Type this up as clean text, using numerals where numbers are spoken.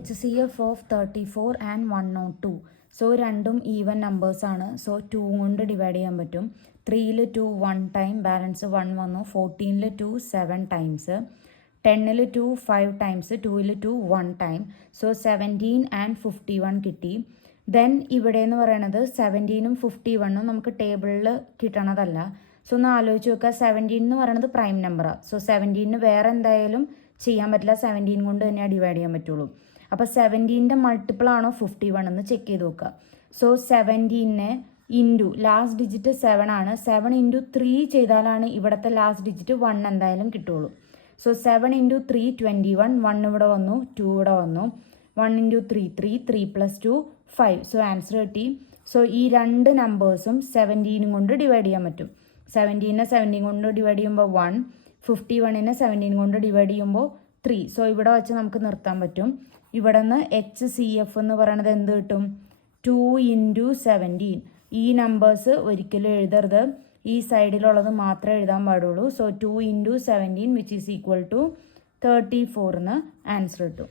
HCF of 34 and 102. So രണ്ടും even നമ്പേഴ്സാണ്. So 2 കൊണ്ട് divide ചെയ്യാൻ പറ്റും. 3ൽ 2 1 ടൈം, ബാലൻസ് 1 വന്നു. 14ൽ 2 7 ടൈംസ്, 10ൽ 2 5 ടൈംസ്, 2ൽ 2 1 ടൈം. സോ 17 ആൻഡ് 51 കിട്ടി. ദെൻ ഇവിടെ എന്ന് പറയുന്നത് 17ഉം 51ഉം നമുക്ക് ടേബിളിൽ കിട്ടണതല്ല. സോ ഒന്ന് ആലോചിച്ച് നോക്കുക. 17 എന്ന് പറയുന്നത് പ്രൈം നമ്പറാണ്. സോ 17ന് വേറെ എന്തായാലും ചെയ്യാൻ പറ്റില്ല, 17 കൊണ്ട് തന്നെയാണ് ഡിവൈഡ് ചെയ്യാൻ പറ്റുള്ളൂ. അപ്പോൾ 17ൻ്റെ മൾട്ടിപ്പിൾ ആണോ 51 എന്ന് ചെക്ക് ചെയ്ത് നോക്കുക. സോ 17നെ ഇൻറ്റു ലാസ്റ്റ് ഡിജിറ്റ് 7 ആണ്. 7 ഇൻറ്റു 3 ചെയ്താലാണ് ഇവിടുത്തെ ലാസ്റ്റ് ഡിജിറ്റ് 1 എന്തായാലും കിട്ടുള്ളൂ. സോ 7 ഇൻറ്റു 3 21, 1 ഇവിടെ വന്നു, 2 ഇവിടെ വന്നു. 1 ഇൻറ്റു 3 3, 3 + 2 5. സോ ആൻസർ കിട്ടി. സോ ഈ രണ്ട് നമ്പേഴ്സും 17 കൊണ്ട് ഡിവൈഡ് ചെയ്യാൻ പറ്റും. 17നെ 17 കൊണ്ട് ഡിവൈഡ് ചെയ്യുമ്പോൾ 1, 51നെ 17 കൊണ്ട് ഡിവൈഡ് ചെയ്യുമ്പോൾ 3. സോ ഇവിടെ വെച്ച് നമുക്ക് നിർത്താൻ പറ്റും. ഇവിടെ നിന്ന് HCF എന്ന് പറയുന്നത് എന്ത് കിട്ടും? 2 ഇൻറ്റു 17. ഈ നമ്പേഴ്സ് ഒരിക്കലും എഴുതരുത്, ഈ സൈഡിലുള്ളത് മാത്രമേ എഴുതാൻ പാടുള്ളൂ. So 2 into 17 which is equal to 34 എന്ന് ആൻസർ കിട്ടും.